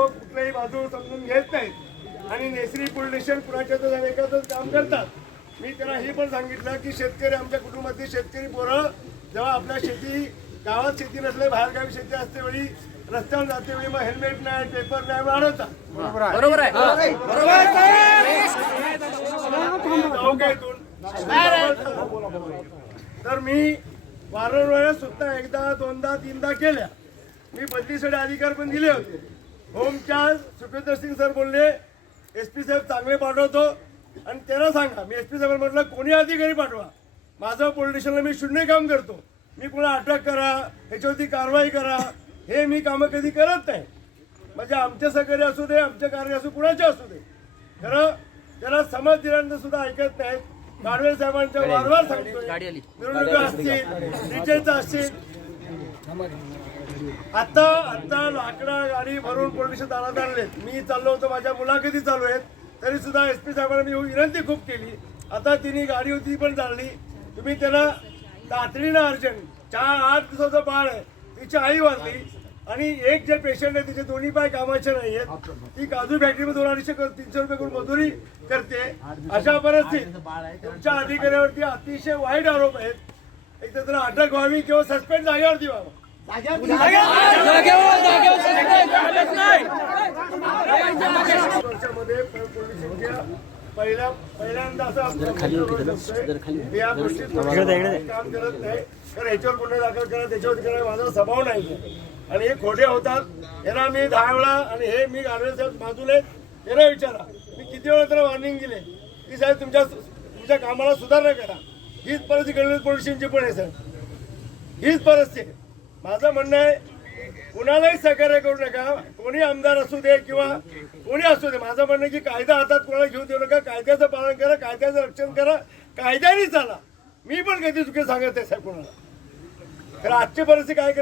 कुठल्याही बाजू समजून घेत नाहीत आणि नेसरी पोलीस स्टेशन कुणाच्या एकाच काम करतात। मी त्यांना हे पण सांगितलं की शेतकरी आमच्या कुटुंबातील शेतकरी पोरं जेव्हा आपल्या शेती गावात शेती नसले बाहेरगावी शेती असते वेळी रस्त्यावर जाते वेळी मग हेल्मेट नाही पेपर नाही वाढवतात। बरोबर आहे तर मी वारंवार सुद्धा एकदा दोनदा तीनदा केल्या। मी बदलीसाठी अधिकार पण दिले होते। होमच्या सुखविंदर सिंग सर बोलले SP साहेब चांगले पाठवतो आणि त्यांना सांगा मी SP साहेब म्हटलं कोणी अधिकारी पाठवा माझं पोलीस स्टेशनला मी शून्य काम करतो। मी कुणा अटक करा ह्याच्यावरती कारवाई करा हे मी कामं कधी करत नाही। म्हणजे आमचे सहकारी असू दे आमचे कार्य असू कुणाचे असू दे खरं त्याला समज दिल्यानंतर सुद्धा ऐकत नाहीत। गाडवे साहेबांच्या वारंवार सांगतोय निवडणुका असतील रिचेचा असतील आता लाकडा गाडी भरून पोलीस दारात आणलेत। मी चाललो होतो माझ्या मुलाखती चालू आहेत तरी सुद्धा SP साहेबांना मी विनंती खूप केली। आता तिने गाडी होती पण चालली तुम्ही त्याला तातडीनं अर्जंट 8 दिवसाचं बाळ आहे तिची आई वारली आणि एक जे पेशंट आहे तिचे दोन्ही पाय कामाचे नाही आहेत ती काजू फॅक्टरीमध्ये 200-300 रुपये करून मजुरी करते। अशा परिस्थितीत तुमच्या अधिकाऱ्यावरती अतिशय वाईट आरोप आहेत। एक तर त्याला अटक व्हावी किंवा सस्पेंड जागेवरती व्हावं। वर्षामध्ये पहिल्यांदा असं या गोष्टीत काम करत नाही तर ह्याच्यावर गुन्हे दाखल करा त्याच्यावरती करा माझा स्वभाव नाही आणि हे खोटे होतात। यांना मी 10 वेळा आणि हे मी गाडवे साहेब बाजूले त्यांना विचारा मी किती वेळा त्यांना वॉर्निंग दिले की साहेब तुमच्या कामाला सुधारणा करा। हीच परिस्थिती गणेश पोलीस स्टेशनची पण आहे सर हीच परिस्थिती। माझं म्हणणं आहे कुणालाही सहकार्य करू नका कोणी आमदार असू दे किंवा कोणी असू दे। माझं म्हणणं की कायदा हातात कोणाला घेऊन देऊ नका कायद्याचं पालन करा कायद्याचं रक्षण करा कायद्याने चाला। मी पण कधी चुकी सांगत आहे साहेब कोणाला तर आजची परिस्थिती काय